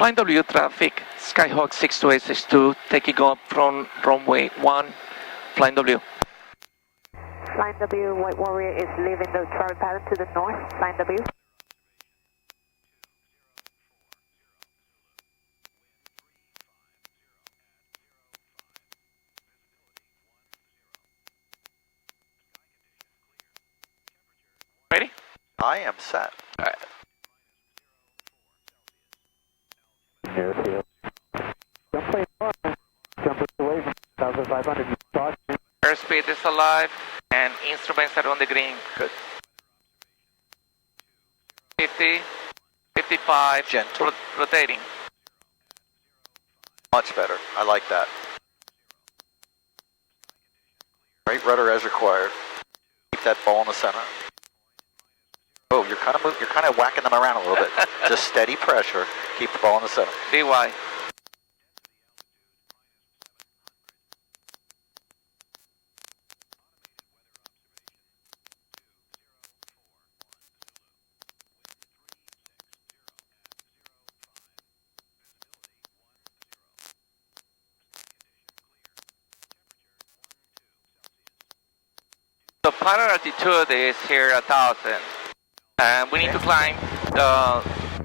Flying W traffic, Skyhawk 6282, taking off from runway 1, Flying W. Flying W, White Warrior is leaving the travel pattern to the north, Flying W. Ready? I am set. All right. Airspeed is alive and instruments are on the green. Good. 50, 55, Gentle. Rotating. Much better. I like that. Right rudder as required. Keep that ball in the center. Oh, you're kind of whacking them around a little bit. Just steady pressure. Keep the ball in the center. DY. The final altitude is here 1,000, and we need to climb the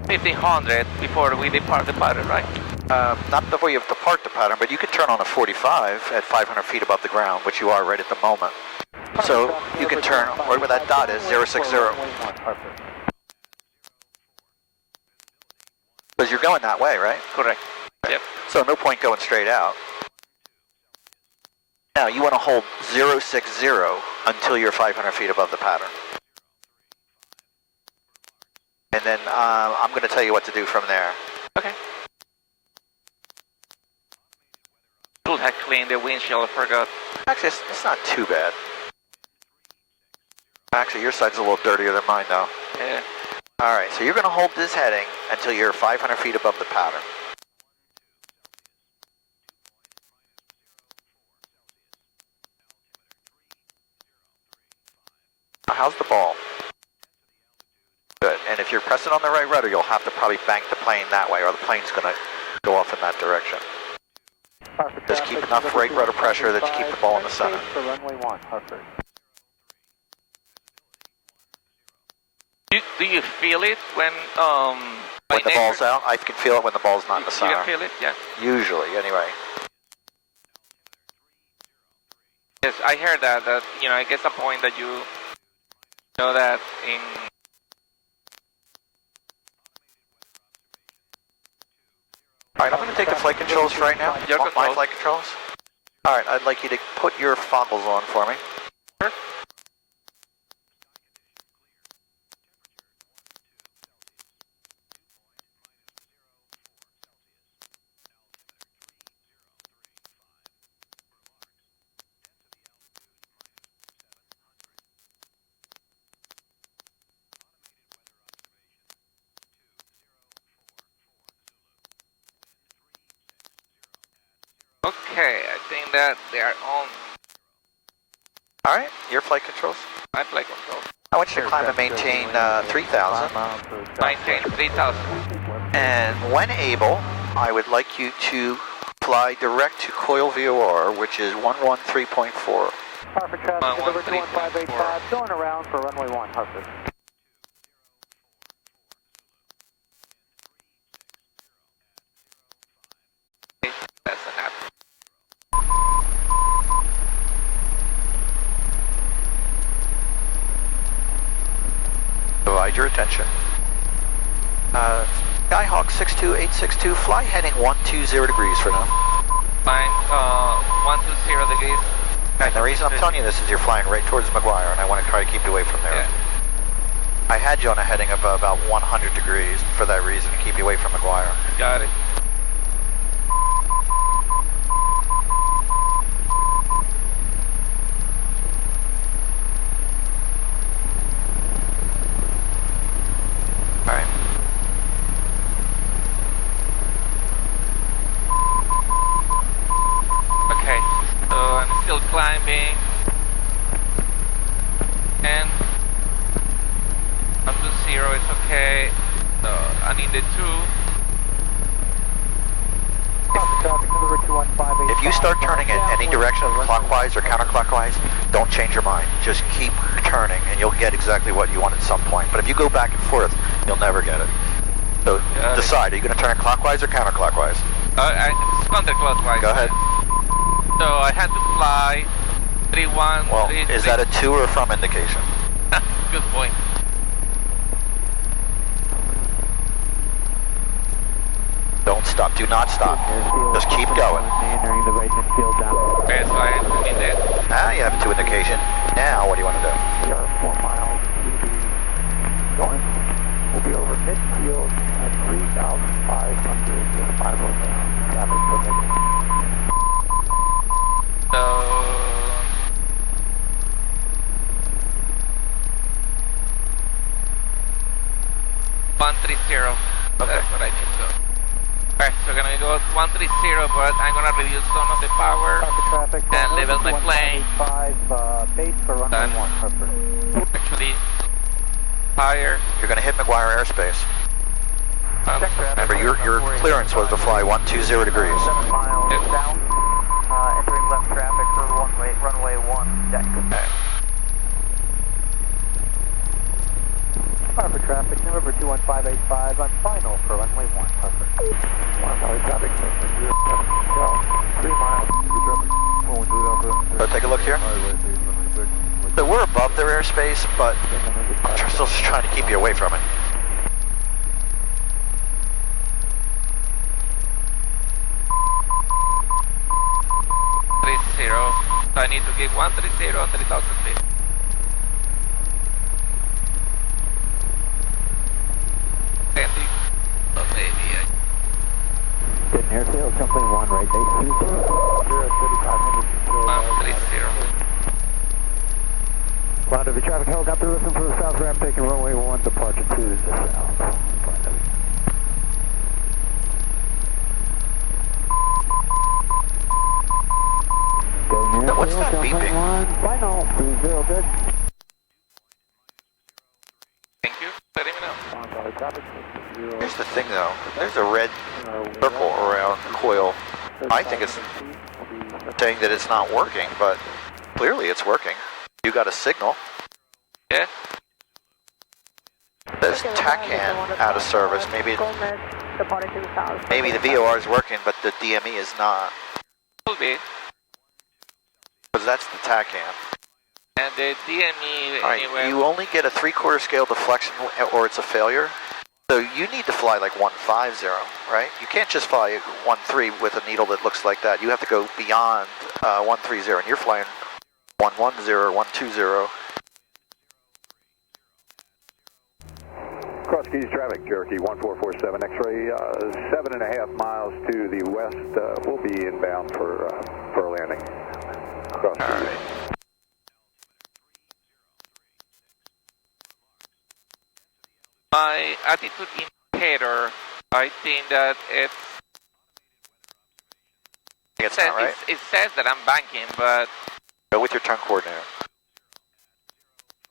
1,500 before we depart the pattern, right? Not before you depart the pattern, but you can turn on a 45 at 500 feet above the ground, which you are right at the moment. So you can turn right where that dot is, 060. Because you're going that way, right? Correct. Yep. So no point going straight out. Now you want to hold 060 until you're 500 feet above the pattern. And then I'm going to tell you what to do from there. Okay. Should have cleaned the windshield, I forgot. Actually, it's not too bad. Actually, your side's a little dirtier than mine, though. Yeah. All right, so you're going to hold this heading until you're 500 feet above the pattern. How's the ball? Good, and if you're pressing on the right rudder, you'll have to probably bank the plane that way, or the plane's going to go off in that direction. Just keep enough right rudder pressure that you keep the ball in the center. Do you feel it when the ball's out? I can feel it when the ball's not in the center. You can feel it, yeah. Usually, anyway. Yes, I heard that you know, I guess a point that you know that in. All right, I'm going to take the flight controls for right now. Your My controls. flight controls. All right, I'd like you to put your foggles on for me. Sure. Okay, I think that they are on. All right, your flight controls. My flight control. I want you to climb and maintain 3,000. Maintain 3,000. And when able, I would like you to fly direct to coil VOR, which is 113.4. Hartford traffic, deliver 21585, going around for runway 1, Hartford. That's an app. Provide your attention. Skyhawk 62862, fly heading 120 degrees for now. Fine, 120 degrees. And the reason I'm telling you this is you're flying right towards McGuire, and I want to try to keep you away from there. Yeah. I had you on a heading of about 100 degrees for that reason, to keep you away from McGuire. Got it. Alright. Okay, so I'm still climbing. And 120 is okay. So I need the 2. you start turning in any direction, clockwise or counterclockwise, don't change your mind. Just keep turning and you'll get exactly what you want at some point. But if you go back and forth, you'll never get it. So decide, are you going to turn clockwise or counterclockwise? Counterclockwise. Go ahead. So I had to fly 31. Well, is that a to or from indication? Good point. Don't stop. Do not stop. Just keep going. Okay, so I need that. Now you have a to indication. Now what do you want to do? We are 4 miles. Going. We'll be over midfield at 3,500 with 5 down. Traffic permitted. So 130. Okay. That's what I need to go. Alright, so we're gonna go 130, but I'm gonna reduce some of the power and level my plane. Base for runway 1, perfect. Actually, higher. You're going to hit McGuire airspace. Remember, your clearance was to fly 120 degrees. 7 miles down. Entering left traffic for runway 1 deck. Okay. For traffic, November 21585 on final for runway 1, perfect. 1 hour traffic, 3 miles. So take a look here. So we're above their airspace, but I'm still just trying to keep you away from it. So I need to give 130 on 3,000 feet. So maybe Good airfield, company 1, right base 20. 130. Flight of the traffic helicopter, listen for the south ramp, taking runway 1, departure 2 to the south. What's that beeping? Final, 30, good. Thank you. Let me know. Here's the thing though, there's a red circle around the coil. I think it's saying that it's not working, but clearly it's working. You got a signal. Yeah. There's TACAN out of service. Maybe the VOR is working, but the DME is not. Could be. Because that's the TACAN. And the DME All right, anyway. you only get a 3/4 scale deflection or it's a failure. So you need to fly like 150, right? You can't just fly 13 with a needle that looks like that. You have to go beyond 130, and you're flying 110, 120. Cross Keys traffic, Cherokee 1447 X-ray, 7.5 miles to the west. We'll be inbound for a landing. Cross Keys. All right. My attitude indicator, I think that It's not right. it says that I'm banking, but Go with your tongue coordinator.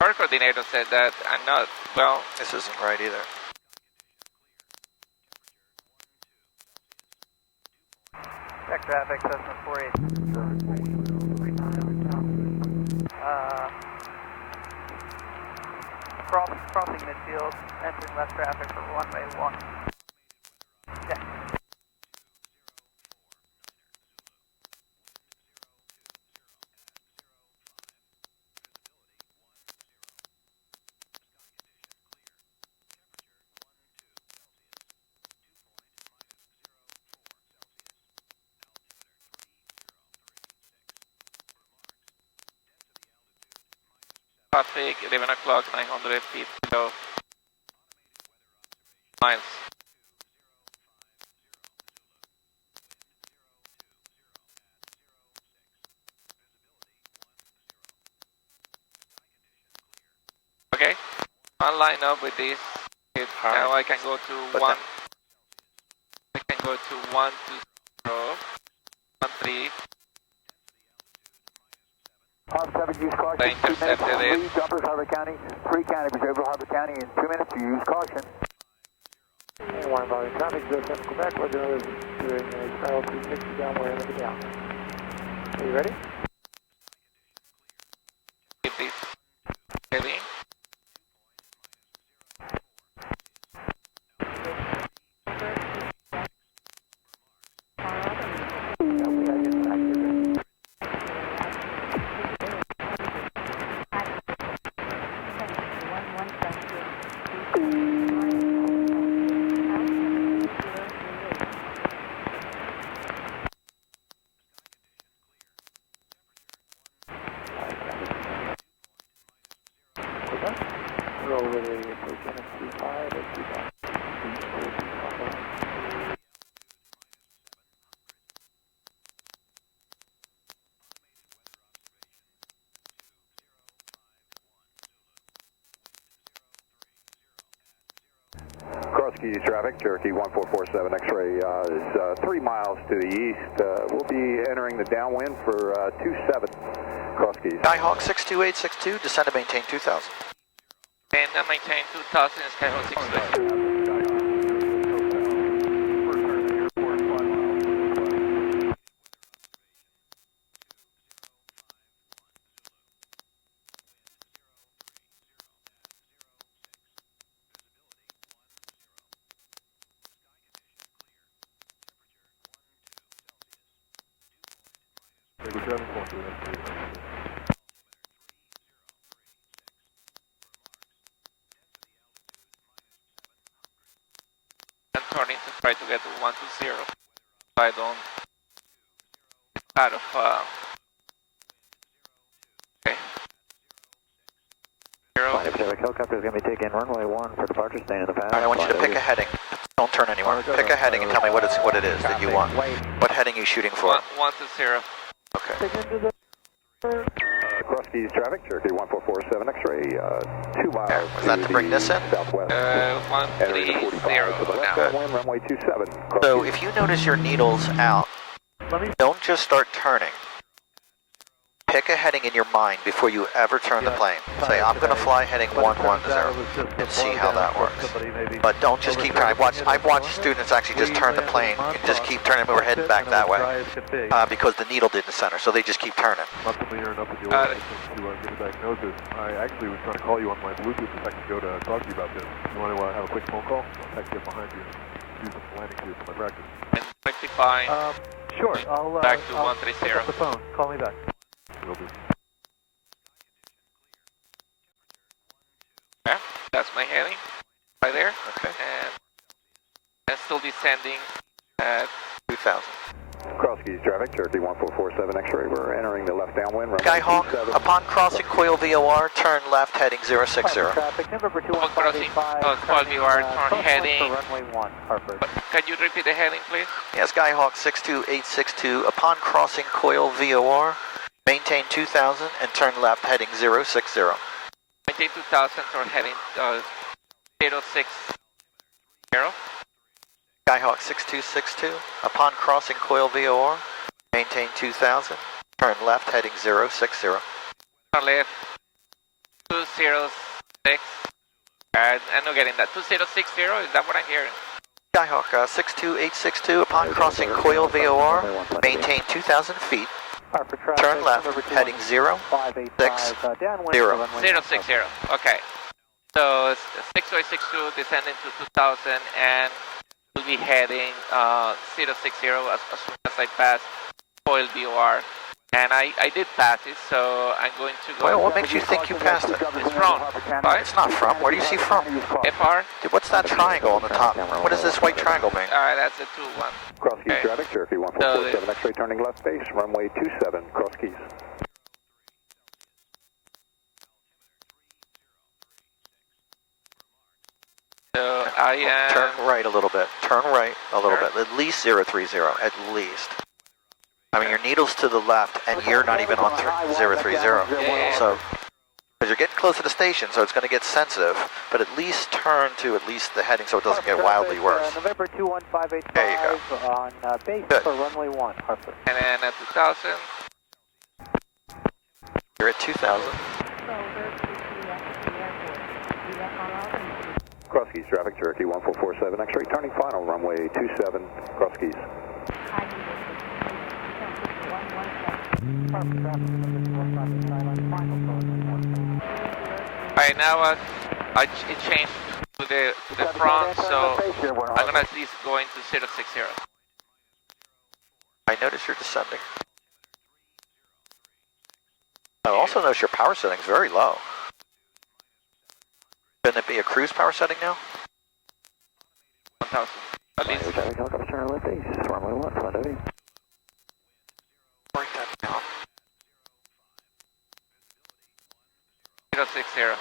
our coordinator said that I'm not. Well, This isn't right either. Check traffic, Cessna 48. Crossing midfield, entering left traffic for runway 1. Check. traffic, 11 o'clock, 900 feet below miles. Okay, I'll line up with this. Now I can go to But 1. I can go to 120, 13. Pop 7, use caution. I intercepted it. 3 jumpers, Harbor County. 3 canopies over Harbor County in 2 minutes. You use caution. 1 volume traffic, 0 7 Quebec, weather is doing a spiral 360 downward and down. Are you ready? Keep this heading. We're over the approach NSC5 at 2,000. Cross Keys traffic, Cherokee 1447 X-ray is 3 miles to the east. We'll be entering the downwind for 27 Cross Keys. Skyhawk 62862, descend to maintain 2000. And maintain 2000 Skyhawk 628. And turning to try to get to 120. I don't out of okay. Flight Pacific helicopter is going to be taking runway 1 for departure, staying in the path. Alright, I want you to pick a heading. Don't turn anywhere. Pick a heading and tell me what it is that you want. What heading are you shooting for? 120. Okay. Cross Keys traffic, Cherokee 1447 X-ray, 2 miles Okay. Was that to bring this in? southwest. 130 to the left now. downwind, runway 27. So if you notice your needle's out, don't just start turning. Pick a heading in your mind before you ever turn the plane. Say, I'm going to fly heading 110 and see how that works. But don't just keep turning. I've watched students actually just turn the plane and just keep turning. We were heading back that way because the needle didn't center, so they just keep turning. Not familiar enough with your license to get a diagnosis. I actually was trying to call you on my Bluetooth a second ago to talk to you about this. You want to have a quick phone call? I'll text you behind you and do some landing gear for my practice. And rectifying Sure, I'll back to I'll 130. pick up the phone. Call me back. Will do. Yeah, that's my heading right there. Okay. And still descending at 2000. Cross Keys traffic, Cherokee 1447 X-ray, we're entering the left downwind, runway Skyhawk, 27. upon crossing Coil VOR, turn left heading 060. Traffic, November crossing 2155. Coil VOR, turn heading. Runway 1, Harper. Can you repeat the heading, please? Yes, Skyhawk 62862, upon crossing Coil VOR, maintain 2000 and turn left heading 060. Maintain 2000 or heading 060. Skyhawk 6262, upon crossing Coil VOR, maintain 2000, turn left heading 060. Turn left 206. I'm not getting that. 2060, is that what I'm hearing? Skyhawk 62862, upon crossing Coil VOR, maintain 2000 feet, Harper traffic, turn left November heading 585, downwind zero. for runway 060. Okay. So 6062 descending to 2000 and we'll be heading 060 as soon as I pass Coil VOR. And I did pass it, so I'm going to go. Well, what makes you think you passed it? It's from, right? It's not from. Where do you see from? FR? Dude, what's that triangle on the top? What does this white triangle mean? Alright, that's a 2-1. Cross Keys Okay. traffic, Cherokee 1447 X-ray, turning left base, runway 27, Cross Keys. So I am... Turn right a little bit. Turn right a little bit. At least 030, at least. I mean, your needle's to the left, and you're not even on 030. Yeah. So, because you're getting close to the station, so it's going to get sensitive, but at least turn to at least the heading so it doesn't get wildly worse. November 21585 There you on base Good. for runway 1, Harper. And then at 2000. You're at 2000. Cross Keys traffic, Cherokee 1447 X-ray, turning final, runway 27, Cross Keys. Alright, now it changed to the front, so I'm gonna at least go into 060. I notice you're descending. I also notice your power setting's very low. Shouldn't it be a cruise power setting now? 1000. At least. Helicopter turn left east, runway 1, front of you. Break that down. 060.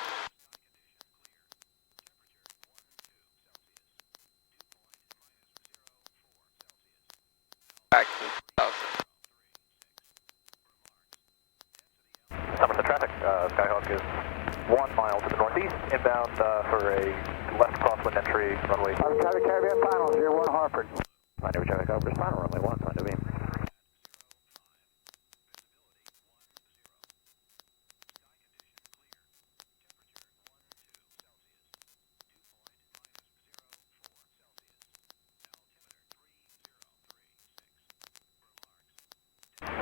Back to 1000. Summit the traffic. Skyhawk is 1 mile to the northeast, inbound for a left crosswind entry, runway. Traffic Caribbean Finals, 01 Hartford. Find over traffic over final, runway 1, front of you.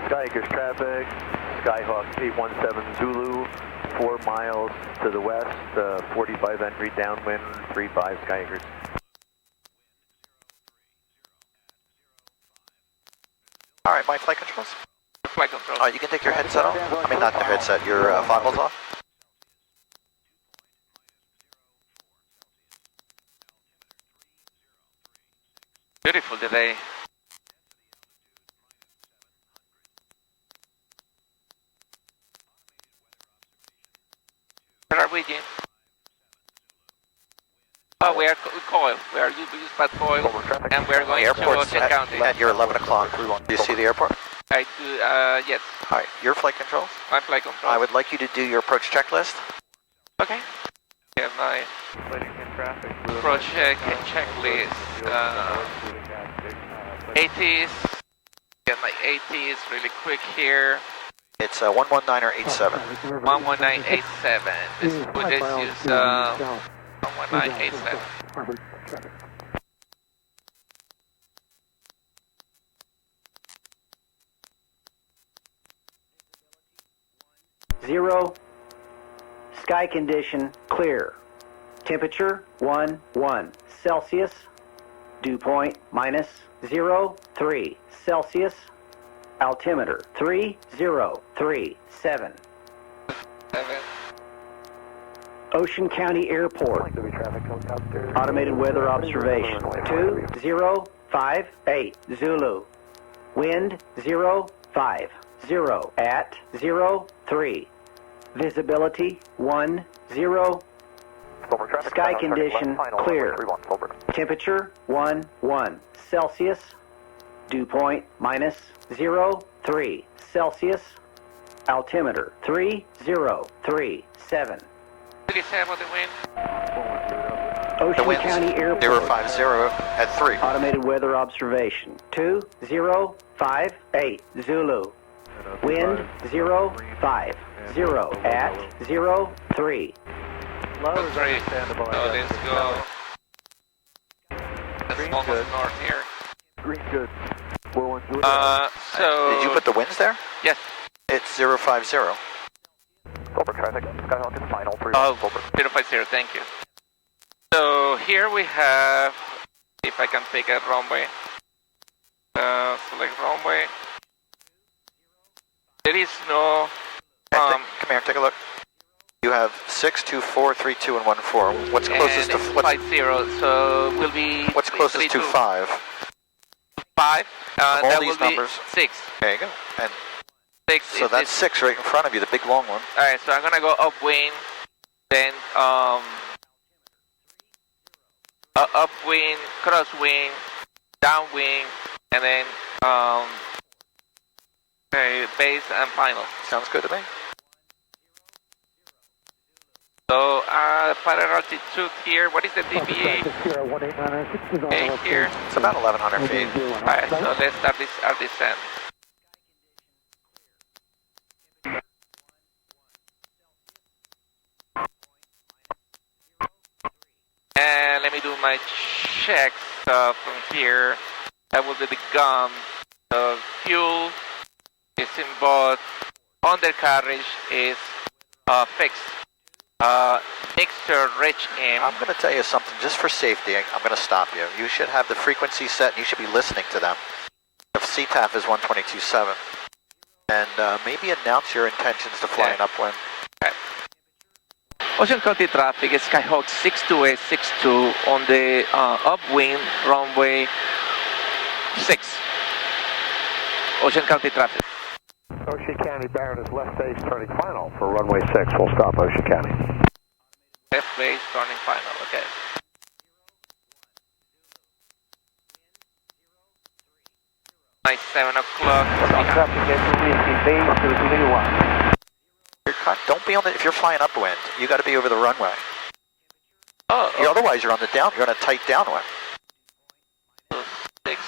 Sky Acres traffic, Skyhawk 817 Zulu, 4 miles to the west, 45 entry downwind, 35 Sky Acres. All right, my flight controls. Flight control. All right, you can take your headset off. I mean, not the headset, your goggles off. Beautiful today. Where are we, Jim? Oh, we are coil. We are using bad coil, and we are going Airport's to County. at your 11 o'clock. Do you see the airport? I do, yes. All right, your flight controls. My flight control. I would like you to do your approach checklist. Okay. Yeah, my approach checklist. 80s. Get my 80s really quick here. It's 119 or 87. 11987. This use 11987. Hartford traffic. Zero. Sky condition clear. Temperature 1 Celsius. Dew point -03 Celsius. Altimeter 3037. 7. Ocean County Airport. Automated weather observation 2058 Zulu. Wind 050 at 03. Visibility 10. Sky condition clear. Temperature 1 Celsius. Dew point -03 Celsius. Altimeter 3037. Did you say about the wind? Ocean wind's County Airport. 050 at 3. Automated weather observation 2058 Zulu. Wind 050 at 03. Oh, 3. So let's go. That's almost north here. Green good. 412. So. Did you put the winds there? Yes. It's 050. Over traffic, Skyhawk is final, 3 Oh, over. 050, thank you. So here we have, if I can pick a runway, select runway. There is no, Come here, take a look. You have 6, 2, 4, 3, 2, and 1, 4. What's closest to and what's, 50, so will be. what's closest to 5? 5. All That these will be numbers. 6. There you go. And 6. so that's 6 right in front of you, the big long one. All right, so I'm gonna go upwind, then upwind, crosswind, downwind, and then okay, base and final. Sounds good to me. So final altitude here. What is the DPA? Okay, here. It's about 1,100 feet. All right, so let's start our descent. And let me do my checks from here. That will be the gun, the fuel, but undercarriage is fixed. Mixture rich in. I'm going to tell you something, just for safety, I'm going to stop you. You should have the frequency set, and you should be listening to them. If CTAF is 122.7. And maybe announce your intentions to fly an upwind. Okay. Ocean County traffic is Skyhawk 6262 on the upwind runway 6. Ocean County traffic. Ocean County Barrett is left base turning final for runway 6. We'll stop Ocean County. Left base turning final, okay. Nice, 7 o'clock. Don't be on the, if you're flying upwind, you got to be over the runway. Oh, okay. Otherwise you're on the down, you're on a tight downwind. 6.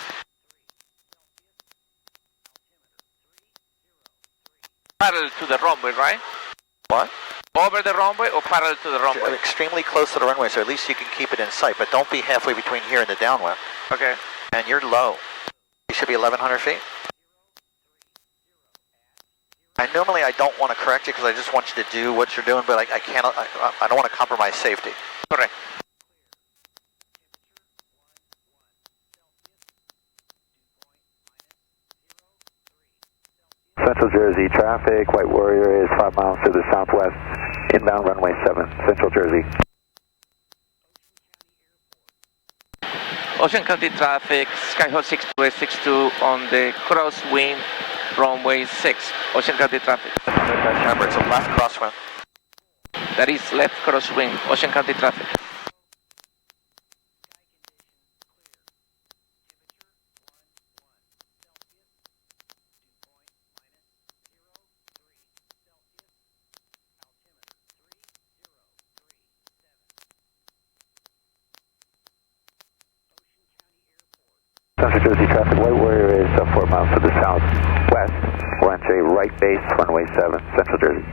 Parallel to the runway, right? What? Over the runway or parallel to the runway? Extremely close to the runway, so at least you can keep it in sight, but don't be halfway between here and the downwind. Okay. And you're low. You should be 1,100 feet. Normally I don't want to correct you because I just want you to do what you're doing, but I can't. I don't want to compromise safety. Correct. Central Jersey traffic, White Warrior is 5 miles to the southwest, inbound runway 7, Central Jersey. Ocean County traffic, Skyhawk 6262 on the crosswind runway 6. Ocean County traffic. Remember, it's a left crosswind. That is left crosswind, Ocean County traffic. Central Jersey traffic, White Warrior is 4 miles to the southwest. We'll enter a right base, runway 7, Central Jersey.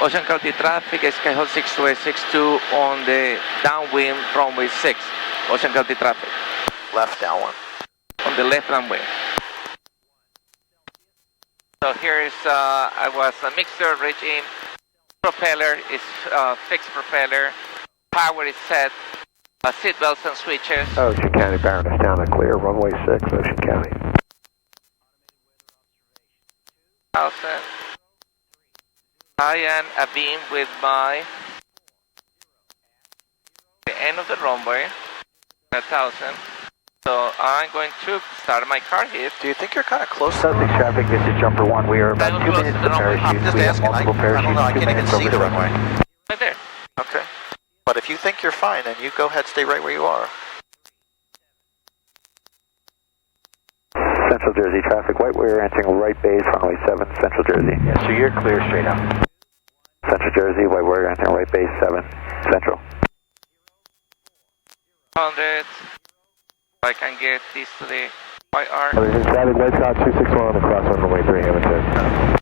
Ocean County traffic, Skyhawk 6262 on the downwind runway 6. Ocean County traffic. Left downwind. On the left runway. So here is, I was a mixer regime. Propeller is fixed propeller. Power is set. Seat belts and switches. Ocean County Barrett is down and clear, runway 6, Ocean County. 1000. I am abeam with the end of the runway, 1000. So I'm going to start my car hit. Do you think you're kind of close? Sussex traffic, this is Jumper 1. We are about 2 minutes to parachute. I'm just we have asking. multiple parachutes. I don't know. I 2 can't even minutes see over the runway. Right there. Okay. But if you think you're fine, then you go ahead, stay right where you are. Central Jersey traffic, White Warrior entering right base, runway 7, Central Jersey. Yeah, so you're clear straight up. Central Jersey, White Warrior entering right base, 7, Central. 100. I can get this to the YR. Traffic, White Scott 261 on the cross on runway 3, Hamilton.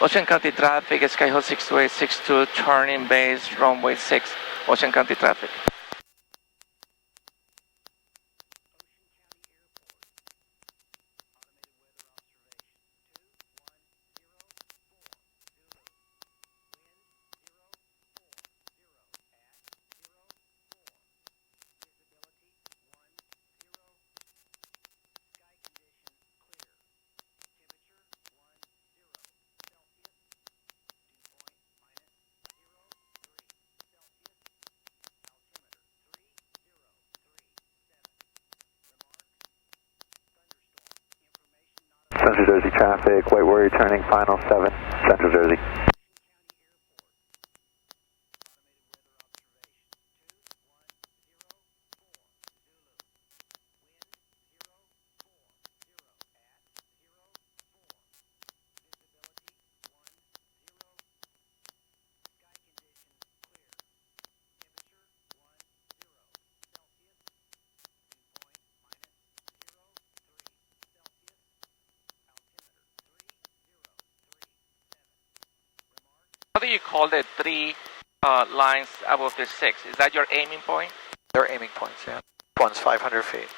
Ocean County traffic, Skyhawk 6262, turning base, runway 6. Ocean County traffic. Central Jersey traffic, White Warrior turning final 7, Central Jersey. What do you call the 3 lines above the 6? Is that your aiming point? They're aiming points, yeah. One's 500 feet.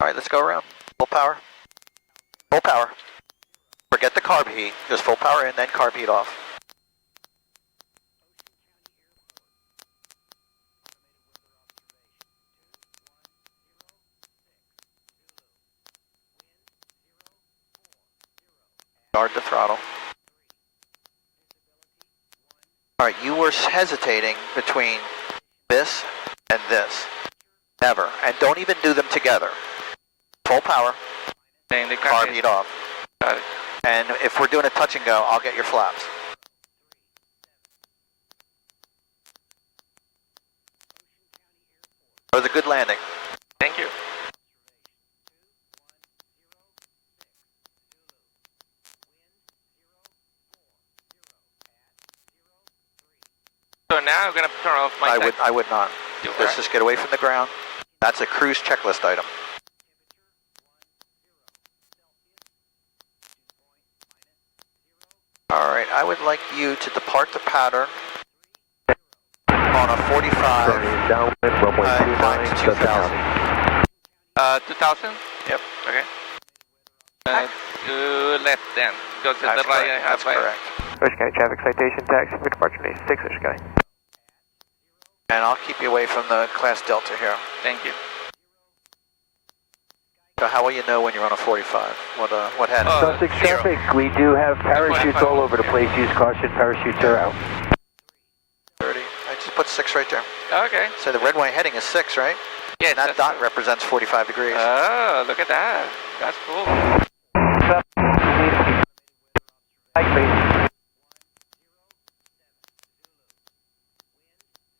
All right, let's go around. Full power. Full power. Forget the carb heat. Just full power in, then carb heat off. Guard the throttle. All right, you were hesitating between this and this. Never. And don't even do them together. Full power. Carb heat off. Got it. And if we're doing a touch and go, I'll get your flaps. It was a good landing. Thank you. So now I'm going to turn off my I would not. Let's just get away from the ground. That's a cruise checklist item. All right, I would like you to depart the pattern on a 45 Downwind, runway times 29, 2000. 2000? Yep. Okay. To left then, because at That's the right I correct. have That's correct. Ocean County traffic citation, taxi for departure name 6 Ocean County. And I'll keep you away from the class Delta here. Thank you. So how will you know when you're on a 45? What had it? Oh, Sussex zero. traffic, we do have parachutes all over the place. Use caution, parachutes are out. 30. I just put 6 right there. Okay. So the red white heading is 6, right? Yes, And that that's dot true. represents 45 degrees. Oh, look at that. That's cool.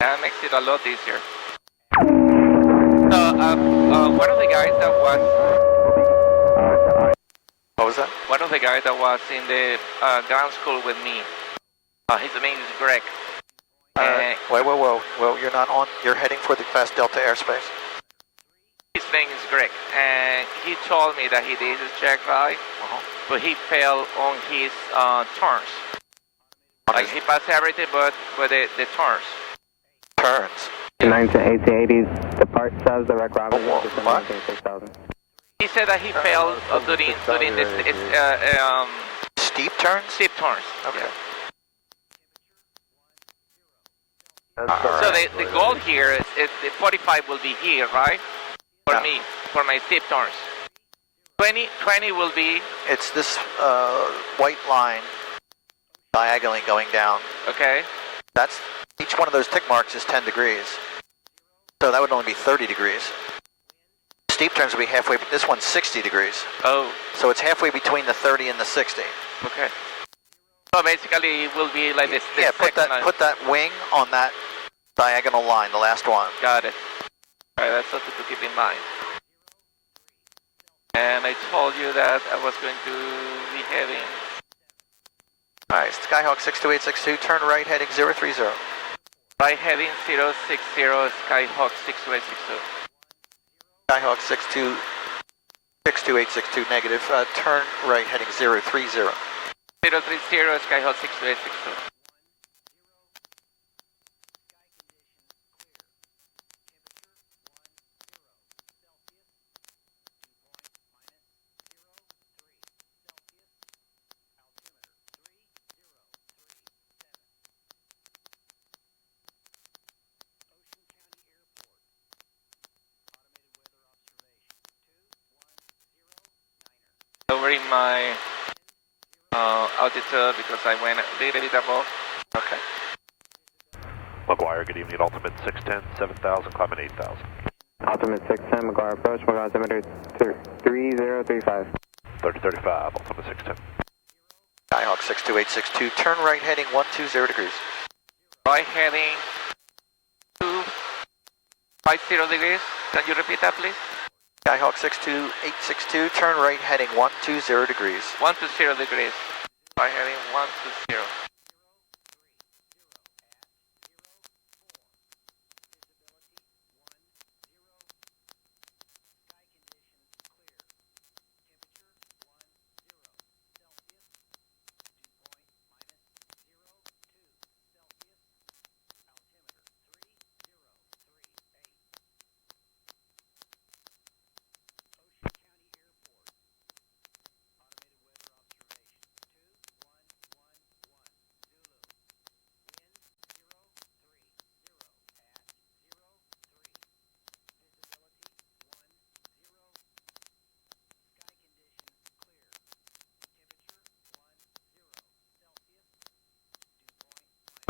That makes it a lot easier. So, one of the guys that was What was that? one of the guys that was in the ground school with me. His name is Greg. Whoa. Well, you're not on. You're heading for the class Delta airspace. His name is Greg, and he told me that he did his check right, but he failed on his turns. Like he passed everything, but the turns. Turns. 1880s, depart south direct Robin. What? 6000. He said that he failed during this Steep turns? steep turns. Okay. Yeah. All So right. the goal here is the 45 will be here, right? For Yeah. me, for my steep turns. 20 will be, It's this white line diagonally going down. okay? That's each one of those tick marks is 10 degrees. So that would only be 30 degrees. Steep turns will be halfway. This one's 60 degrees. Oh, So it's halfway between the 30 and the 60. okay. So basically it will be like this. Yeah, put second line. that wing on that diagonal line, the last one. Got it. Alright, that's something to keep in mind. And I told you that I was going to be heading All right, Skyhawk 62862, turn right heading 030. right heading 060, Skyhawk 62862. Skyhawk 62862 negative, turn right heading 030. 030, Skyhawk 62862. Lowering my altitude because I went a little bit above. Okay. McGuire, good evening, Ultimate 610, 7000, climbing 8000. Ultimate 610, McGuire approach, McGuire altimeter 3035. 3035, Ultimate 610. Skyhawk 62862, turn right heading 120 degrees. Right heading 250 degrees. Can you repeat that, please? Skyhawk 62862, turn right heading 120 degrees. 120 degrees. Right heading 120.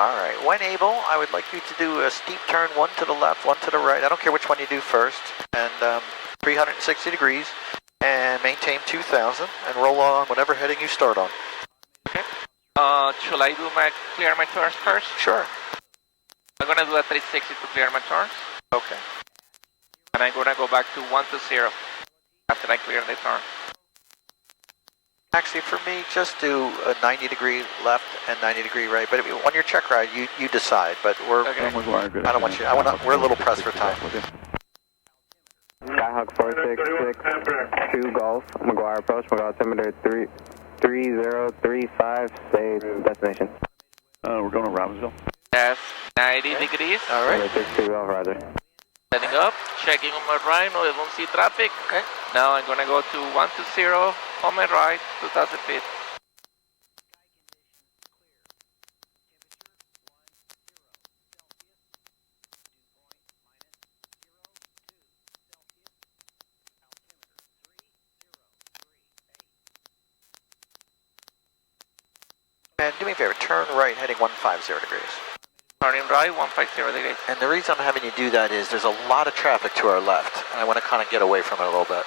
Alright, when able, I would like you to do a steep turn, one to the left, one to the right. I don't care which one you do first. And 360 degrees, and maintain 2,000, and roll on whatever heading you start on. Okay. Should I do clear my turns first? Sure. I'm gonna do a 360 to clear my turns. Okay. And I'm gonna go back to 120 after I clear the turn. Actually, for me, just do a 90 degree left and 90 degree right. But on your check ride, you decide. But we're, okay. I don't want you. We're a little pressed for time. Skyhawk 4662 Golf, McGuire approach, McGuire altimeter 3035, say destination. We're going to Robbinsville. That's 90 degrees. All right. 62 Golf, roger. Setting up, checking on my right, no, I don't see traffic. Okay. Now I'm gonna go to 120 on my right, 2,000 feet. And do me a favor, turn right heading 150 degrees. Turning right, 150 degrees. And the reason I'm having you do that is there's a lot of traffic to our left, and I want to kind of get away from it a little bit.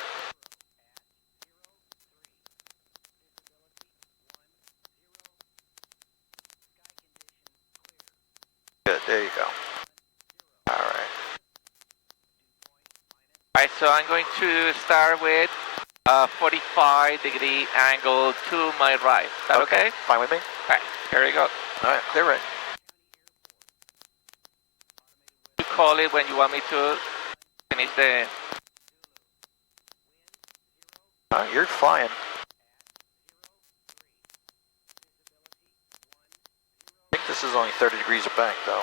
Good, there you go. All right. Alright, so I'm going to start with a 45 degree angle to my right. Is that okay? Fine with me? Alright, here we go. All right, clear right. You call it when you want me to finish the... All right, you're flying. I think this is only 30 degrees of bank, though.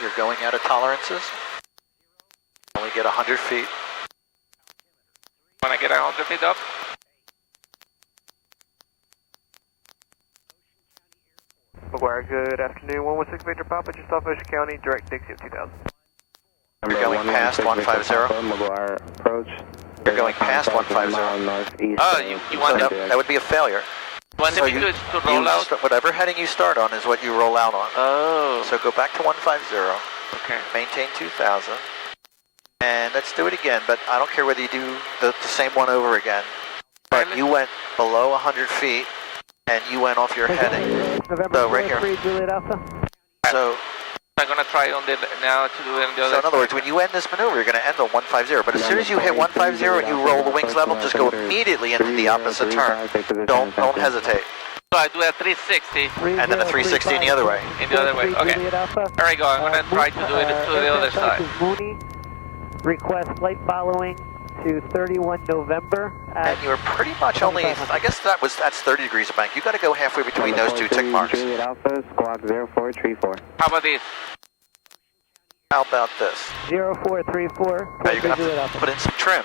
You're going out of tolerances. Only get 100 feet. When I get 100 feet up, McGuire, good afternoon. 116 Victor Papa, just off Ocean County, direct Dixie of 2000. You're going past 150. McGuire approach. You're going past 150. Northeast. oh, you want So them, that would be a failure. you want So me to roll out? Whatever heading you start on is what you roll out on. Oh, So go back to 150, okay. maintain 2,000, and let's do it again, but I don't care whether you do the same one over again. But you went below 100 feet, and you went off your heading. So right here. So I'm gonna try on the now to do it on the other in other words, when you end this maneuver, you're going to end on 150. But as soon as you hit 150 and you roll the wings level, just go immediately into the opposite turn. Don't hesitate. So I do a 360 And then a 360 in the other way. in the other way. Okay. There we go. I'm gonna try to do it to the other side. Request flight following to 31 November. And you're pretty much only, I guess that's 30 degrees of bank. You got to go halfway between those two tick marks. Juliet Alpha, squawk 0434. How about this? How about this? 0434. Now you're going to have to put in some trim.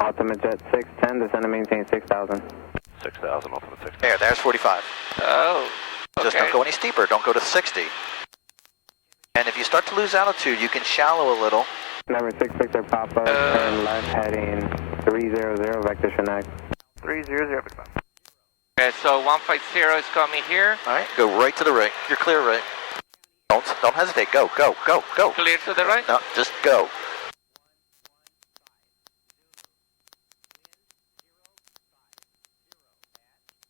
Ultimate Jet 610, descend and maintain 6,000. 6000 off of the 6000. There's 45. Oh, okay. Just don't go any steeper. Don't go to 60. And if you start to lose altitude, you can shallow a little. Number 6 Victor Papa, turn left heading 300, vector Chinook. 300. Okay, so 150 is coming here. All right, go right to the right. You're clear, right? Don't hesitate. Go, go, go, go. Clear to the right? No, just go.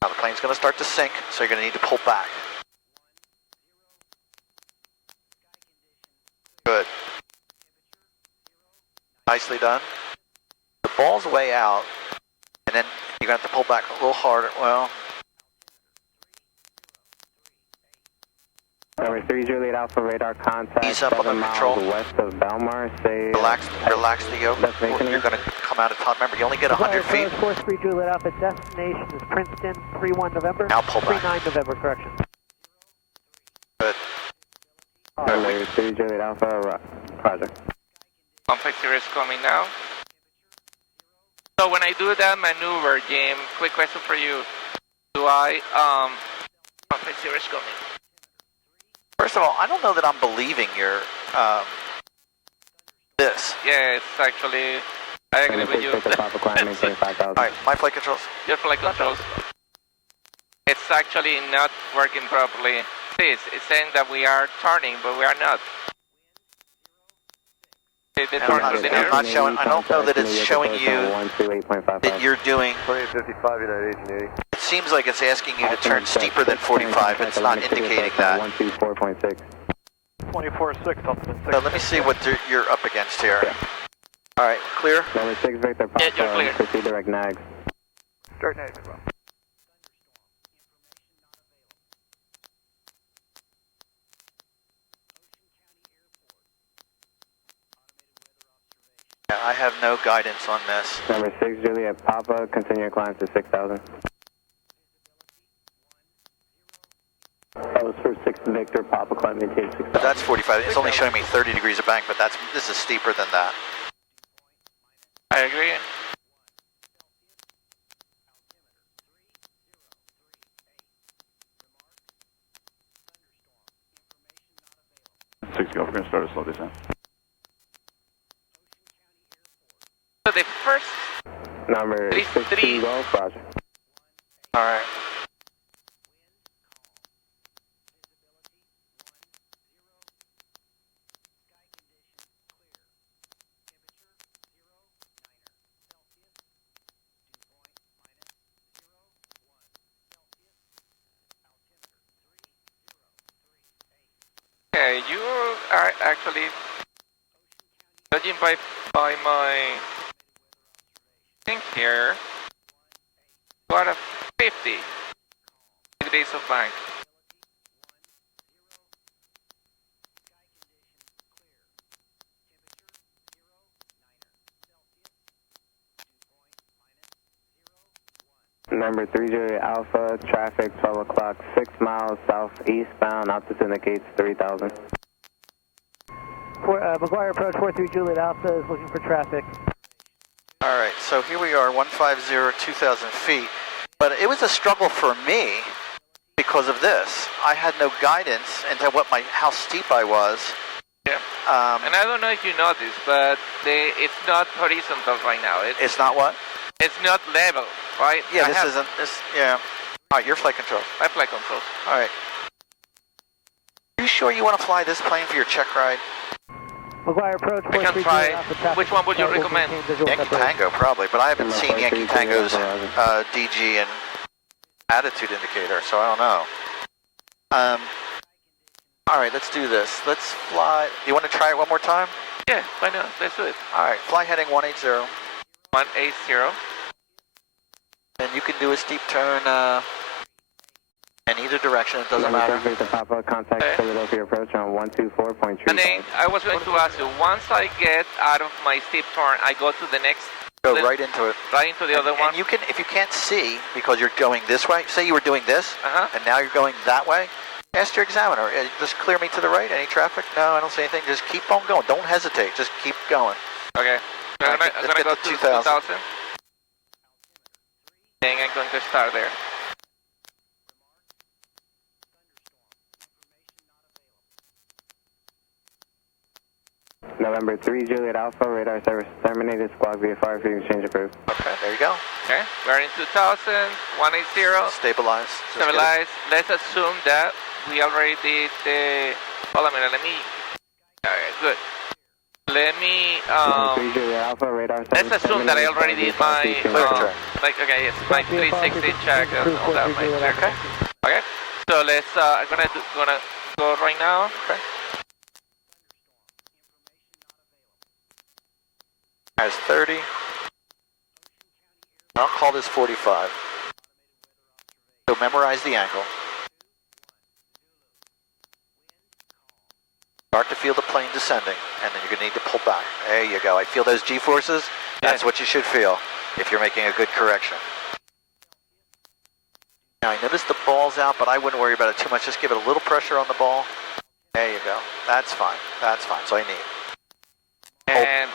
Now the plane's going to start to sink, so you're going to need to pull back. Good. Nicely done. The ball's way out, and then you're going to have to pull back a little harder. Well, Number 3 Juliet Alpha radar contact. ease up on 7 the miles control. west of Belmar. Say Relax the yoke. Destination. You're going to come out of top. Remember, you only get 100 feet. 43 Juliet Alpha, destination is Princeton, 31 November. Now pull back. 39 November, correction. Good. Number 3 Juliet Alpha, project. 150 is coming now. So when I do that maneuver, Jim, quick question for you. Do I, 150 is coming. First of all, I don't know that I'm believing your, this. Yeah, it's actually, I agree with you. Papa climb, maintain 5,000. All right, my flight controls. Your flight controls. It's actually not working properly. It's saying that we are turning, but we are not. The turn I'm to the not near. showing, I don't know that it's showing you 128.55. that you're doing, 2855, United 1880. it seems like it's asking you to turn steeper than 45, but it's not indicating that. 124.6. 24.6, ultimate 6. So let me see what you're up against here. All right, clear? Number 6 Victor Papa, Yeah, you're clear. proceed direct nags. Start next. Yeah, I have no guidance on this. Number 6 Juliet Papa, continue your climb to 6,000. That was for 6 Victor Papa, climb maintain 6,000. But that's 45. It's only showing me 30 degrees of bank, but this is steeper than that. I agree. Six go, we're going to start a slow descent. So the first, Number Three- 6 three- Golf, roger. All right. okay, you are actually, judging by my thing here, you are at 50 degrees of bank. Number 3 Juliet Alpha, traffic 12 o'clock, 6 miles southeastbound, altitude indicates 3,000. McGuire approach 43 Juliet Alpha is looking for traffic. All right, so here we are, 150, 2,000 feet. But it was a struggle for me because of this. I had no guidance into how steep I was. Yeah. And I don't know if you noticed, but it's not horizontal right now. It's not what? It's not level, right? Yeah, yeah. All right, your flight control. My flight control. All right. You sure you want to fly this plane for your check ride? McGuire approach I can 43 try. Juliet Alpha, traffic. Which one would you recommend? Yankee Tango, probably, but I haven't seen Yankee Tango's DG and attitude indicator, so I don't know. All right, let's do this. Let's fly. You want to try it one more time? Yeah, why not? Let's do it. All right, fly heading 180. 180. And you can do a steep turn in either direction, it doesn't Number matter. 6 Victor Papa, contact Philadelphia approach on 124.3. And then I was going to ask you, once I get out of my steep turn, I go to the next, Go right into it. right into the other one? And you can, if you can't see, because you're going this way, say you were doing this, Uh-huh. and now you're going that way, ask your examiner, just clear me to the right, any traffic? No, I don't see anything, just keep on going, don't hesitate, just keep going. Okay. All I'm right, gonna let's go get to to 2,000. 2,000. Then I'm going to start there. November 3, Juliet Alpha, radar service terminated, squawk VFR, fuel exchange approved. Okay, there you go. Okay, we're in 2000, 180. Stabilize. Just Stabilize. Let's assume that we already did the. Hold on a minute. Let me. Alright, good. Let me. 3 Juliet Alpha, radar service Let's assume that I already did my. Like, okay, yes, my 360 check and all that. Okay. Okay. So let's. I'm gonna go right now. Okay. Has 30. I'll call this 45. So memorize the angle. Start to feel the plane descending, and then you're going to need to pull back. There you go. I feel those G-forces. That's what you should feel if you're making a good correction. Now, I noticed the ball's out, but I wouldn't worry about it too much. Just give it a little pressure on the ball. There you go. That's fine. That's fine. That's all you need. And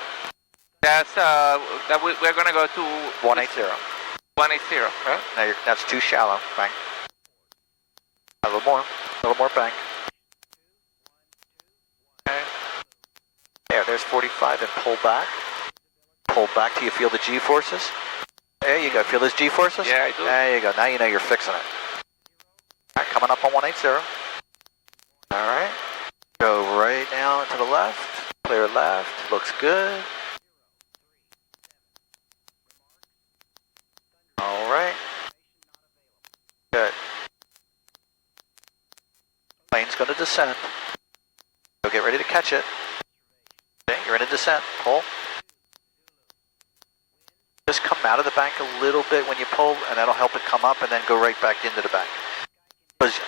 that's we're gonna go to 180. 180. Right? Now that's too shallow. Bank. A little more. A little more bank. Okay. There's 45 and pull back. Pull back till you feel the G-forces. There you go. Feel those G-forces? Yeah, I do. There you go. Now you know you're fixing it. All right, coming up on 180. All right. Go right now to the left. Clear left. Looks good. All right. Good. Plane's going to descend. So get ready to catch it. Okay, you're in a descent. Pull. Just come out of the bank a little bit when you pull, and that'll help it come up, and then go right back into the bank. Because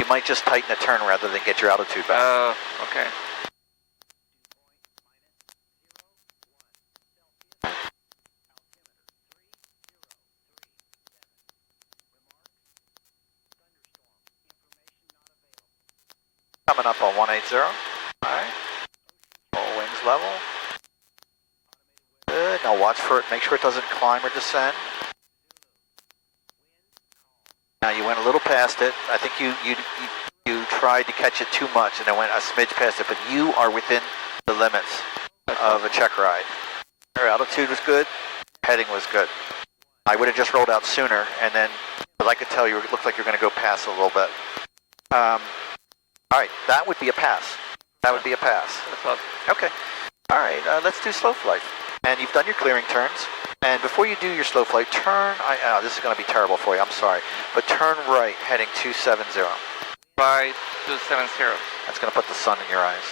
you might just tighten the turn rather than get your altitude back. Oh, okay. Coming up on 180. All right. Full wings level. Good. Now watch for it. Make sure it doesn't climb or descend. Now you went a little past it. I think you tried to catch it too much and then went a smidge past it, but you are within the limits of a check ride. Your altitude was good. Heading was good. I would have just rolled out sooner, and then, but I could tell you, it looked like you're going to go past a little bit. All right, that would be a pass. That would be a pass. Okay. All right, let's do slow flight. And you've done your clearing turns. And before you do your slow flight, turn, this is going to be terrible for you, I'm sorry, but turn right, heading 270. Right, 270. That's going to put the sun in your eyes.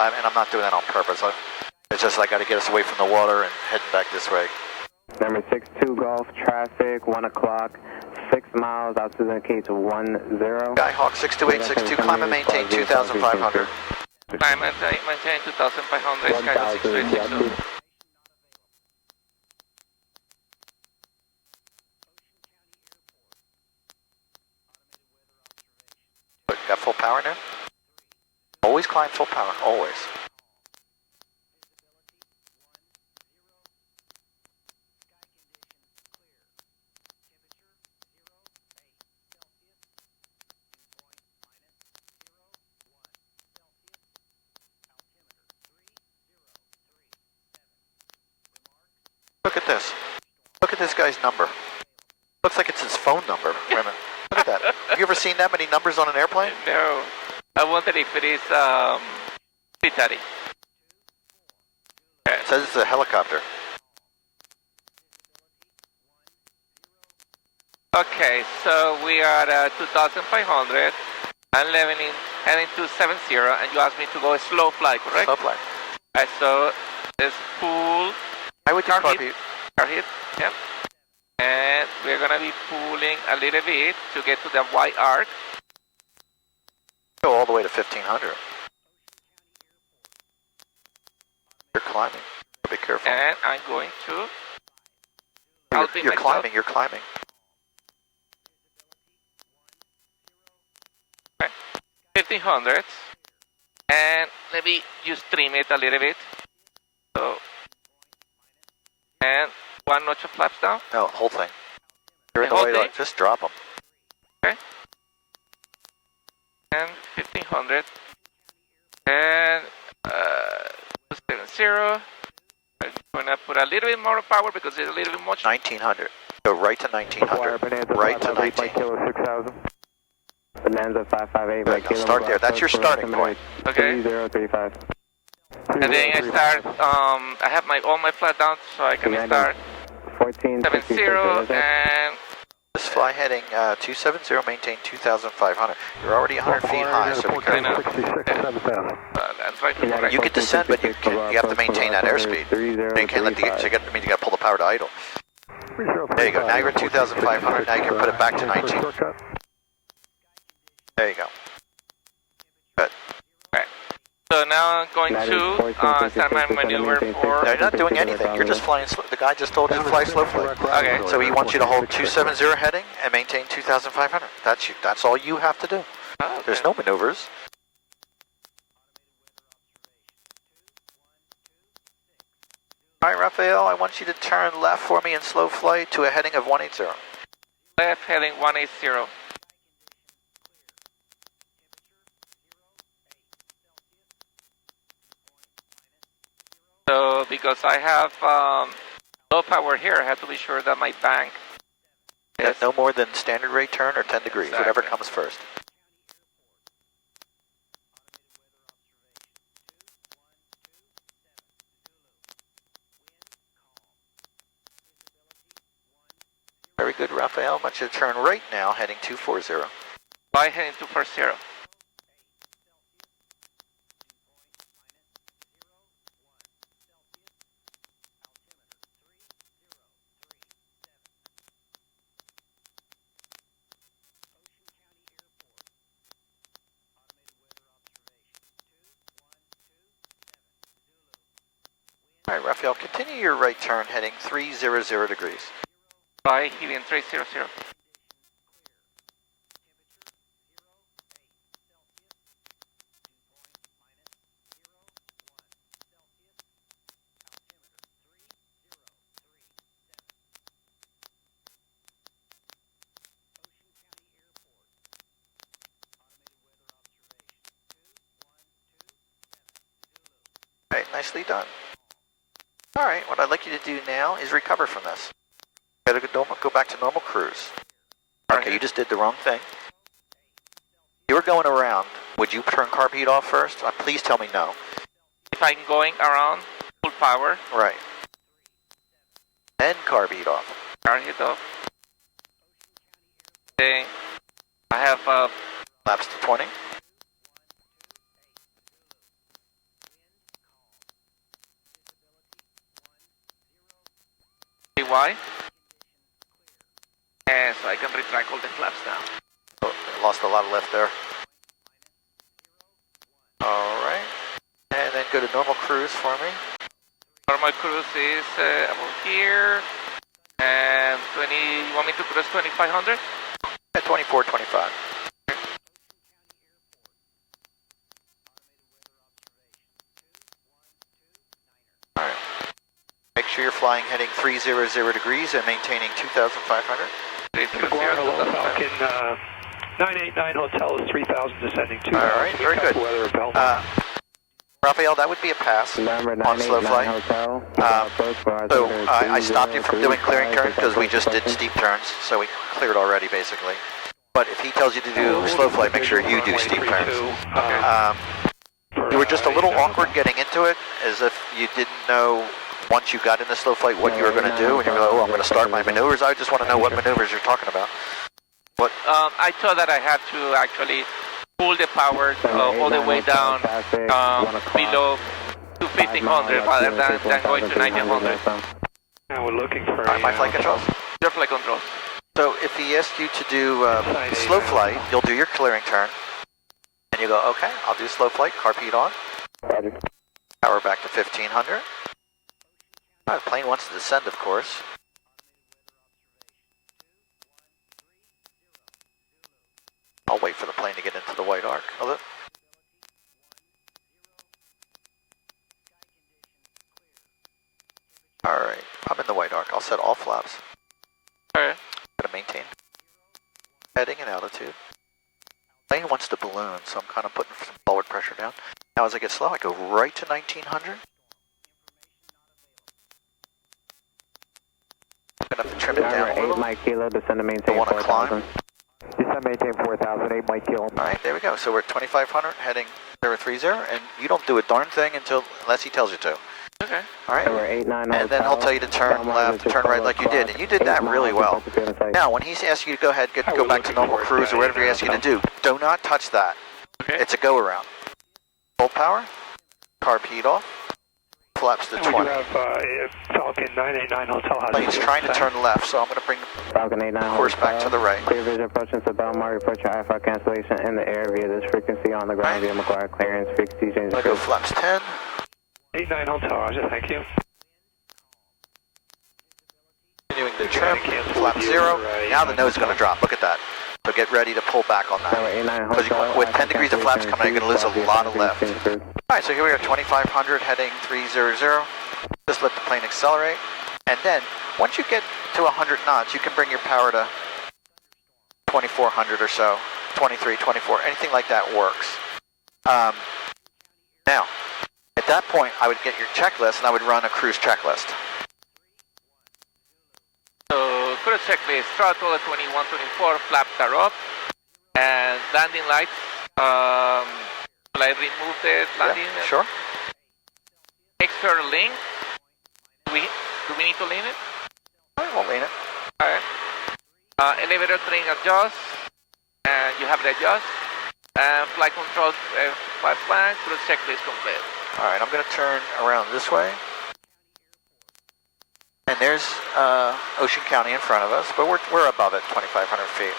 And I'm not doing that on purpose. It's just I got to get us away from the water and heading back this way. Number 62 Golf, traffic, 1 o'clock, 6 miles, altitude indicates 10. Skyhawk 62862, climb and maintain 2,500. Climb and maintain 2,500, Skyhawk 62862. Got full power now? Always climb full power, always. Look at this. Look at this guy's number. Looks like it's his phone number. Wait a minute. Look at that. Have you ever seen that many numbers on an airplane? No. I wonder if it is Pitari. It says it's a helicopter. Okay, so we are at 2,500. I'm heading to 70, and you asked me to go slow flight, correct? Slow flight. Alright, so let's pull. I would car car hit. Car hit, yep. And we're gonna be pulling a little bit to get to the white arc. Go all the way to 1,500. You're climbing. Be careful. And I'm going to. You're climbing. You're climbing. Okay. 1,500. And let me just trim it a little bit. So. And 1 notch of flaps down. No, whole thing. You're in the white arc. Just drop them. Okay. And 1500. And 270. I'm gonna put a little bit more power because it's a little bit much. 1900. Go right to 1900. Right to 19. Kilo 6000. Bonanza 558 by Good, Kilo. start there. That's your starting point. Okay. 3035. And then I start. I have all my flat down, so I can start 70 and. Just fly heading 270, maintain 2,500. You're already 100 feet high, so be careful. 66, You can descend, but you have to maintain that airspeed. You can't let you got to pull the power to idle. There you go. Now you're at 2,500. Now you can put it back to 19. There you go. Good. Alright. So now I'm going to start my maneuver for. No, you're not doing anything. You're just flying. The guy just told you to fly slow flight. Okay. So he wants you to hold 270 heading and maintain 2,500. That's all you have to do. Oh, okay. There's no maneuvers. All right, Raphael, I want you to turn left for me in slow flight to a heading of 180. Left heading 180. So because I have low power here, I have to be sure that my bank Yeah, is no more than standard rate turn or 10 degrees, Exactly. whatever comes first. Very good, Raphael. I want you to turn right now, heading 240. by heading 240. All right, Raphael, continue your right turn, heading 300 degrees. By heading 300. All right, nicely done. All right, what I'd like you to do now is recover from this. Go back to normal cruise. Okay, you just did the wrong thing. You were going around. Would you turn carb heat off first? Please tell me no. If I'm going around full power, Right. Then carb heat off. car hit off. Then I have Laps to 20. why. And so I can retract all the flaps now. Oh, lost a lot of lift there. All right. And then go to normal cruise for me. Normal cruise is about here. And 20, you want me to cruise 2500? At 24, 25. All right. Make sure you're flying heading 300 degrees and maintaining 2,500. 300, Hello, Falcon 989 Hotel is 3000 descending 2. All right, very good. Weather at Belmont. Raphael, that would be a pass on slow flight. Hotel. So I stopped you from doing clearing turns because we just did steep turns, so we cleared already basically. But if he tells you to do slow flight, make sure you do steep turns. You were just a little awkward getting into it, as if you didn't know once you got into slow flight what you were going to do, and you were like, oh, I'm going to start my maneuvers. I just want to know what maneuvers you're talking about. What? I thought that I had to actually pull the power all the way down below to 1500 rather than going to 1900. Now we're looking for my flight controls? Your flight controls. So if he asks you to do slow flight, you'll do your clearing turn, and you go, okay, I'll do slow flight, carb heat on, power back to 1500. The plane wants to descend, of course. I'll wait for the plane to get into the white arc. All right, I'm in the white arc. I'll set all flaps. Okay. Gotta maintain heading and altitude. Plane wants to balloon, so I'm kind of putting some forward pressure down. Now as I get slow, I go right to 1900. I'm gonna have to trim it down a little. 8 Mike Kilo, descend to maintain I want to 4000. climb. Descend maintain 4000, 8 Mike Kilo. All right, there we go. So we're at 2500, heading 030, and you don't do a darn thing unless he tells you to. Okay. All right. So we're 89 And then he'll tell you to turn left, turn right like you did, and you did that really well. Now, when he's asked you to go ahead, go back to normal cruise or whatever he asks you to do, do not touch that. Okay. It's a go around. Full power, carb heat off, flaps to 20. We do have Falcon 989 Hotel House. Plane's trying to turn left, so I'm going to bring Falcon the 89 course back to the right. Clear vision approaching to Belmar, report your IFR cancellation in the air via this frequency on the ground via McGuire clearance, frequency change. I'm going to go flaps 10. 89 Hotel, Roger, thank you. Continuing the trim, flap 0. Now the nose is going to drop. Look at that. So get ready to pull back on that. Because with 10 degrees of flaps coming, you're going to lose a lot of lift. Alright, so here we are, 2500 heading 300. Just let the plane accelerate. And then, once you get to 100 knots, you can bring your power to 2400 or so. 23, 24, anything like that works. Now, at that point, I would get your checklist and I would run a cruise checklist. So, cruise checklist, throttle at 21, 24, flaps are up, and landing lights, will I remove the landing? Yeah, sure. Extra link, do we need to lean it? I won't lean it. Alright. Elevator train adjust, and you have it adjust, and flight control 5 flank, cruise checklist complete. Alright, I'm going to turn around this way. And there's Ocean County in front of us, but we're above it, 2,500 feet.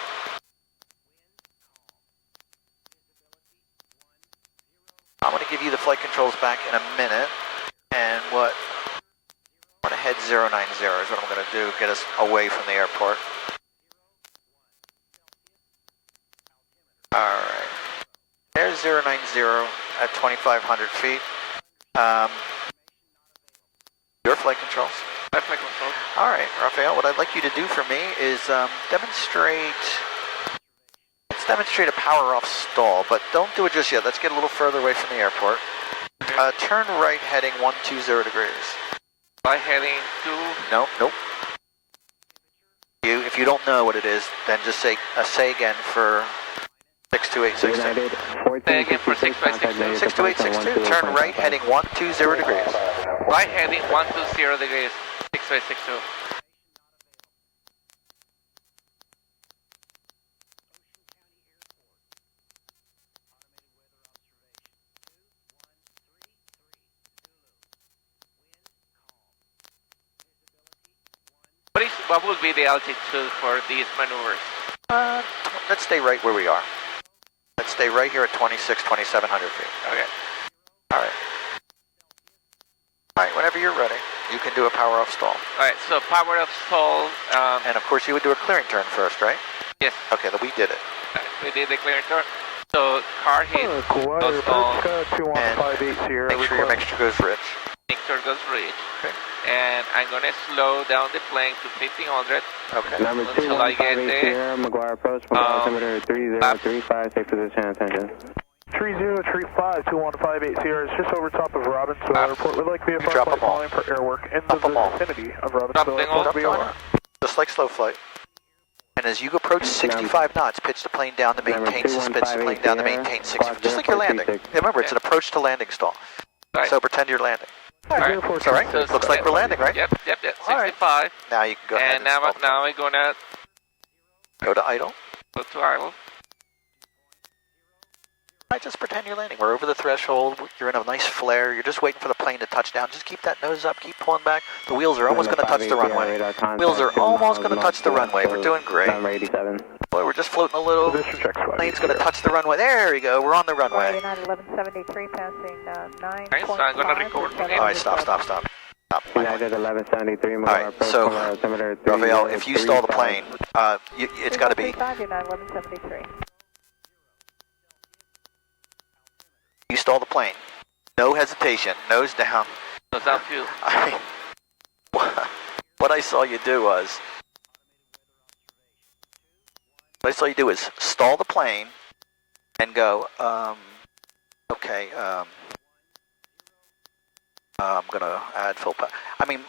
I'm going to give you the flight controls back in a minute, and I'm going to head 090 is what I'm going to do, get us away from the airport. Alright, there's 090 at 2,500 feet. Your flight controls. My flight control. Alright, Raphael, what I'd like you to do for me is demonstrate a power off stall, but don't do it just yet. Let's get a little further away from the airport. Turn right heading 120 degrees. By heading to... Nope. If you don't know what it is, then just say again for 62862. Say again for 62862. 62862, turn right heading 120 degrees. Right heading 120 degrees, 62862. What would be the altitude for these maneuvers? Let's stay right where we are. Let's stay right here at 2,700 feet. Okay. Alright. Alright, whenever you're ready, you can do a power off stall. Alright, so power off stall. And of course you would do a clearing turn first, right? Yes. Okay, then we did it. We did the clearing turn. So car hit goes on. And make sure your mixture goes rich. Mixture goes rich. Okay. And I'm gonna slow down the plane to 1500. Okay. Number 2, Until I get Sierra, McGuire approach, altimeter 3035, safe position, attention. 3035, 2158 Sierra is just over top of Robbinsville Airport. We'd like VFR Drop flight them all. following for airwork in Drop the them all. vicinity of Robbinsville Drop them all. Airport. VFR. Just like slow flight. And as you approach 65 knots, pitch the plane down to maintain, pitch the plane down to maintain 60, just like you're landing. Remember, it's an approach to landing stall. Right. So pretend you're landing. Alright. It's alright. So Looks like we're landing, right? Yep. 65. Alright. Now you can go ahead And now we're gonna go to idle. go to idle. Alright, just pretend you're landing. We're over the threshold. You're in a nice flare. You're just waiting for the plane to touch down. Just keep that nose up. Keep pulling back. The wheels are almost going to touch the runway. Wheels are almost going to touch the runway. We're doing great. Number 87. Boy, we're just floating a little. Plane's going to touch the runway. There we go. We're on the runway. United 1173 passing 9. Okay, so I'm gonna record from here. Alright, stop. United 1173, McGuire Alright, approach, so, altimeter Raphael, if you stall the plane, it's got to be. United 1173. You stall the plane. No hesitation. Nose down. Nose down fuel. I mean, what I saw you do was That's all you do is stall the plane and go, okay, I'm gonna add full power. I mean,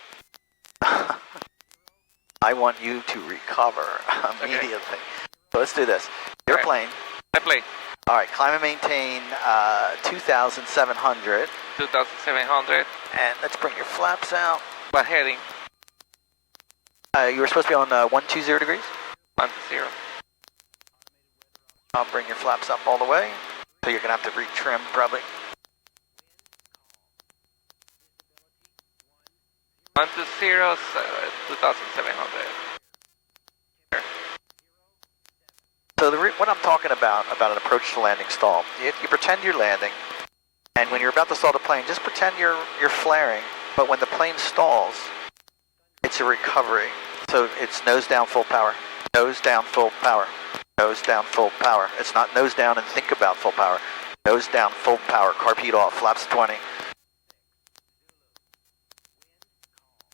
I want you to recover immediately. Okay. So let's do this. Airplane. Airplane. All right, climb and maintain 2,700. 2,700. And let's bring your flaps out. What heading? You were supposed to be on 120 degrees? 120. I'll bring your flaps up all the way. So you're going to have to retrim probably. 120, 2,700. So what I'm talking about an approach to landing stall, you pretend you're landing, and when you're about to stall the plane, just pretend you're flaring, but when the plane stalls, it's a recovery. So it's nose down, full power, nose down, full power, nose down, full power. It's not nose down and think about full power. Nose down, full power, carb heat off, flaps 20.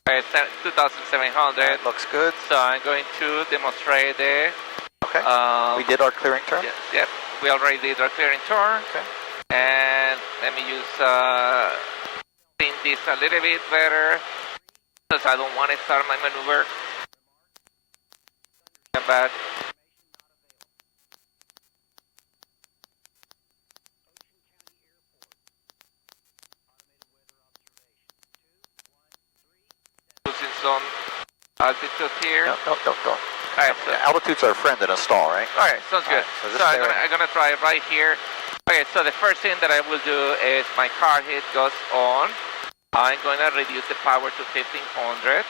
Alright, 2,700. Looks good. So I'm going to demonstrate the... Okay, we did our clearing turn? Yes, yep, we already did our clearing turn. Okay. And let me use clean this a little bit better, because I don't want to start my maneuver. Come back. Losing some altitude here. No. Alright, so altitude's our friend in a stall, right? alright, sounds good. Right, So I'm gonna try it right here. Okay, so the first thing that I will do is my car heat goes on. I'm gonna reduce the power to 1500,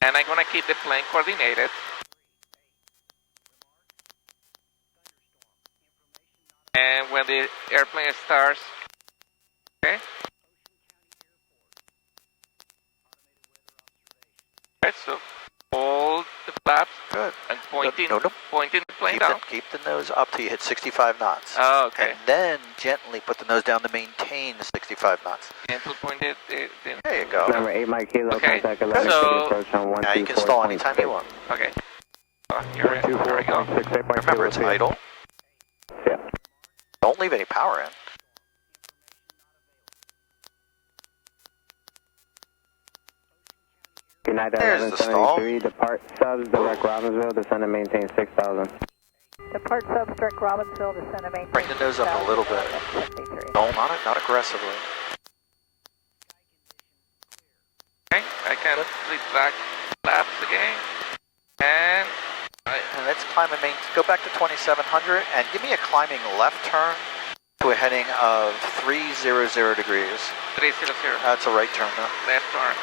and I'm gonna keep the plane coordinated. And when the airplane starts, okay. Alright, so hold the flaps. Good. And pointing, No. pointing the plane down. Keep the nose up till you hit 65 knots. Oh, okay. And then gently put the nose down to maintain 65 knots. Gentle pointed. There you go. Number 8 Mike Kilo, Okay, contact Atlantic so- City approach on 124. Now you can stall anytime you want. Okay. Here we go. Remember, it's idle. Yeah. Don't leave any power in. United There's the stall. 1173, depart subs, direct Robbinsville, descend and maintain 6,000. Depart subs, direct Robbinsville, descend and maintain. Bring the nose up a little bit. 73. Don't, not aggressively. Okay, I can retract flaps again. And And let's climb and go back to 2700 and give me a climbing left turn to a heading of 300 degrees. 300. That's a right turn though. Left turn.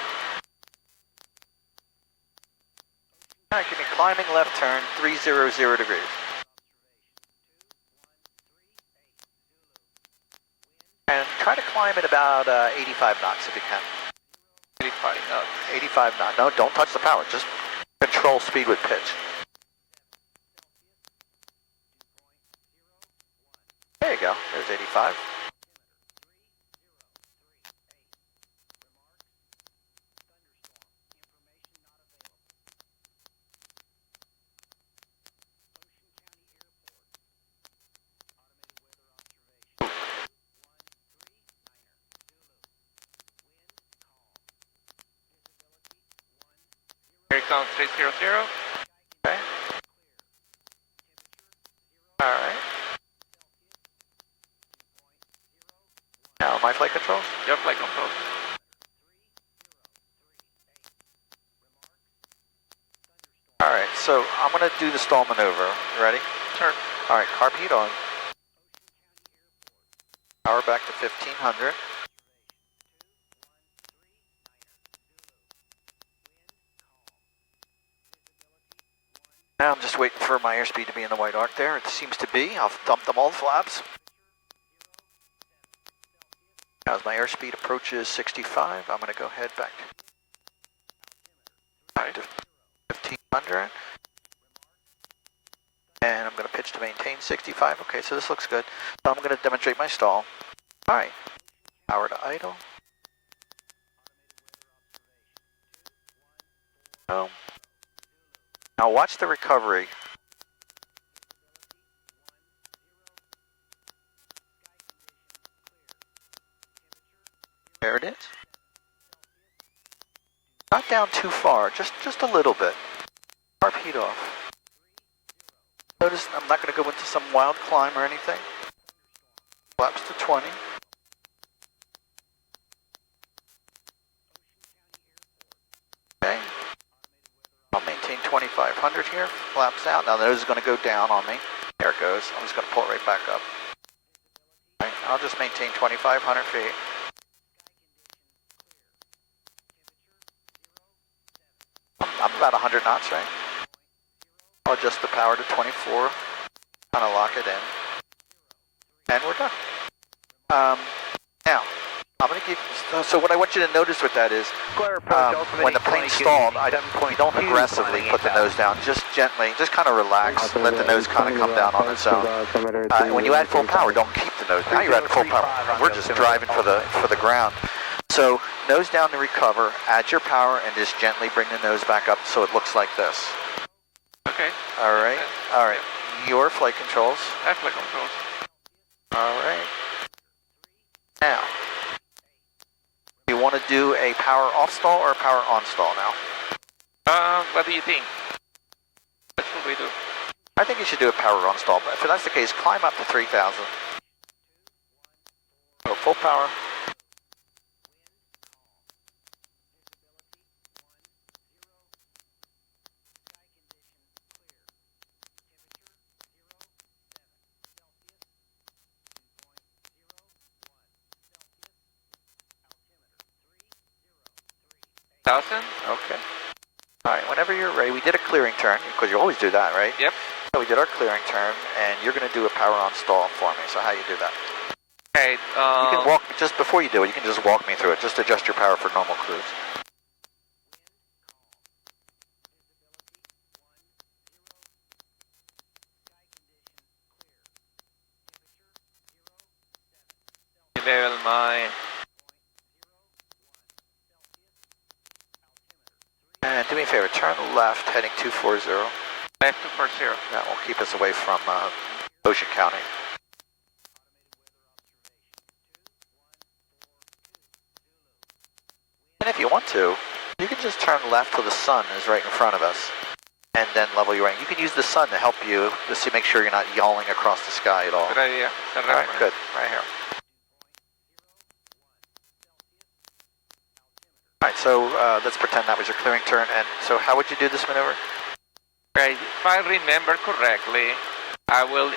All right, give me climbing left turn, 300 degrees. And try to climb at about 85 knots if you can. 85 knots. 85 knots. No, don't touch the power. Just control speed with pitch. There you go. There's 85. Here comes 300. Okay. All right. Now my flight controls. Your flight controls. All right, so I'm going to do the stall maneuver. You ready? Sure. All right, carb heat on. Power back to 1500. Now I'm just waiting for my airspeed to be in the white arc there. It seems to be. I'll dump them all the flaps. As my airspeed approaches 65, I'm going to go ahead back to 1500. And I'm going to pitch to maintain 65. Okay, so this looks good. So I'm going to demonstrate my stall. All right, power to idle. Oh. Now watch the recovery. There it is. Not down too far, just a little bit. Sharp heat off. Notice I'm not going to go into some wild climb or anything. Flaps to 20. Okay. I'll maintain 2500 here. Flaps out. Now those is going to go down on me. There it goes. I'm just going to pull it right back up. All right, I'll just maintain 2500 feet. I'm about 100 knots, right? I'll adjust the power to 24, kind of lock it in, and we're done. Now, I'm going to give, so what I want you to notice with that is, when the plane's stalled, you don't aggressively put the nose down, just gently, just kind of relax, let the nose kind of come down on its own. And when you add full power, don't keep the nose down, you're at full power. We're just driving for the ground. So, nose down to recover, add your power, and just gently bring the nose back up so it looks like this. Okay. All right, all right. Your flight controls. Flight controls. All right. Now, you want to do a power off stall or a power on stall now? What do you think? What should we do? I think you should do a power on stall, but if that's the case, climb up to 3000. Go full power. Okay. All right, whenever you're ready, we did a clearing turn, because you always do that, right? Yep. So we did our clearing turn, and you're going to do a power on stall for me. So how you do that? Okay. You can walk, just before you do it, you can just walk me through it. Just adjust your power for normal cruise. Level my. And do me a favor, turn left, heading 240. Left 240. That will keep us away from Ocean County. And if you want to, you can just turn left till the sun is right in front of us, and then level your wing. You can use the sun to help you, just to make sure you're not yawling across the sky at all. Good idea. All right, good. Right here. All right, so let's pretend that was your clearing turn. And so how would you do this maneuver? Right. If I remember correctly, I will